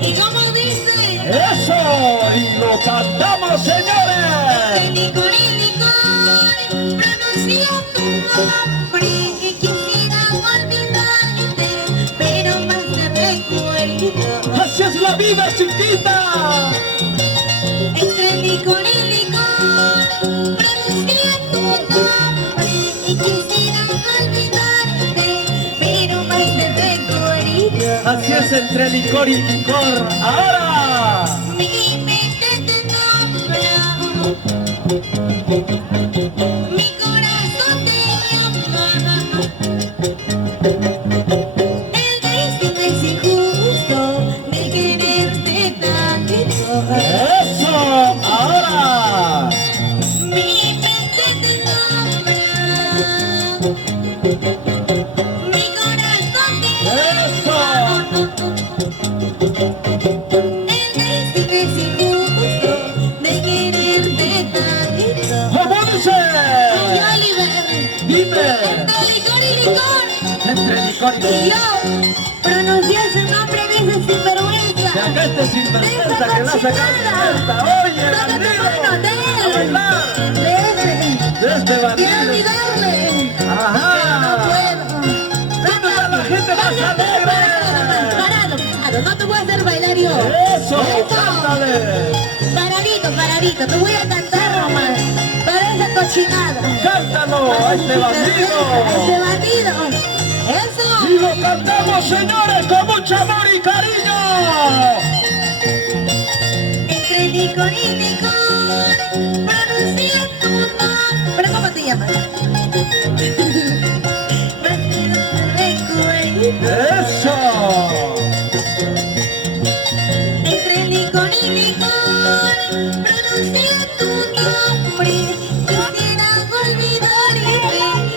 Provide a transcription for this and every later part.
¿Y cómo dice? ¡Eso! ¡Y lo cantamos, señores! Licor, pronuncio tu nombre y quisiera olvidarte, pero más te recuerdo. ¡Así es la vida, chiquita! Entre licor y licor, pronuncio tu nombre y quisiera olvidarte, pero más te recuerdo. Así es, entre licor y licor. ¡Ahora! Mi mente te nombra, mi corazón te llama. El destino es injusto de quererte tanto. ¡Eso! ¡Ahora! Mi mente te nombra, mi corazón te ¡Eso! El destino es injusto de quererte tanto. ¿Cómo dice? Ay, Oliver, ¡Dime! entre licor y licor, Entre licor y y licor. yo pronuncié ese nombre de ese sinvergüenza. Que acá este sinvergüenza que la saca esta. ¡Oye, bandido! ¡A bailar! De ese, ¡De este quiero bandido! olvidarle, pero no ¡Ajá! puedo. ¿Dónde está la gente más alegre? Parado, no te voy a hacer bailar yo. ¡Eso! ¡Cántale! Paradito, te voy a cantar nomás. Para esa cochinada. ¡Cántalo a este bandido! Este bandido. Eso. ¡Y lo cantamos, señores, con mucho amor y cariño! Entre licor y licor, pronuncio tu nombre. ¿Cómo te llamas? ¡Eso! Entre licor y licor, pronuncio tu nombre. Quisiera olvidarte,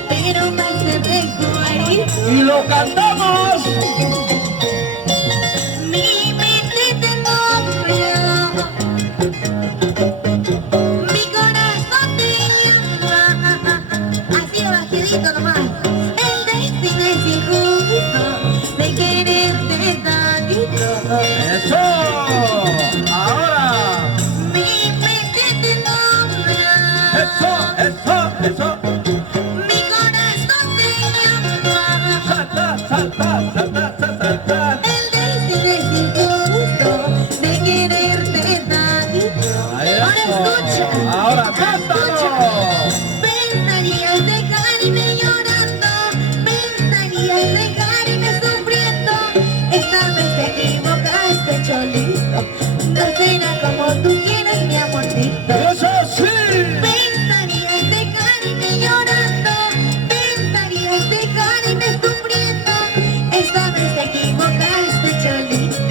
pero más te recuerdo. ¡Y lo cantamos! Mi mente te nombra, mi corazón te llama. Así bajidito nomás. El destino es injusto de quererte tanto. ¡Eso! ¡Ahora! Mi mente te nombra, ¡Eso! ¡Eso! ¡Eso! mi corazón te llama. ¡Salta! ¡Salta! ¡Salta! ¡Salta! El destino es injusto de quererte tanto. Ahí Ahora eso. escucha. Ahora cántalo. Pensarías dejarme llorando, pensarías dejarme sufriendo. Esta vez te equivocaste, cholito. No será como tú quieres, mi amorcito. ¡Eso sí! Pensarías dejarme llorando, pensarías dejarme sufriendo. Esta vez te equivocaste, cholito.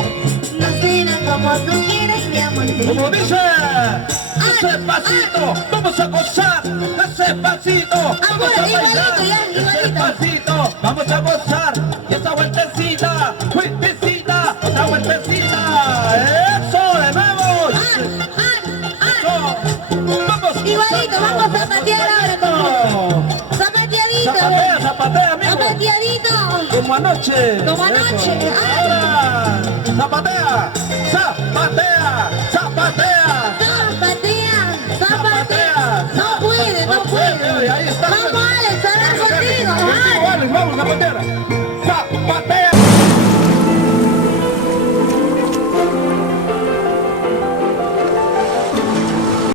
No será como tú quieres, mi amorcito. Como dice, despacito, vamos a gozar, despacito, vamos a bailar, despacito, vamos a gozar, y esa vueltecita, otra vueltecita, eso, de nuevo, eso, vamos, Igualito, vamos a zapatear ahora como zapateadito. zapatea, zapatea, amigo, Zapateadito. como anoche, Como eso. anoche, Ahora, zapatea, zapatea, zapatea. Zapatea. No puede. Ahí está. Vamos, Alex, a hablar contigo. Contigo, Alex, vamos, zapatera.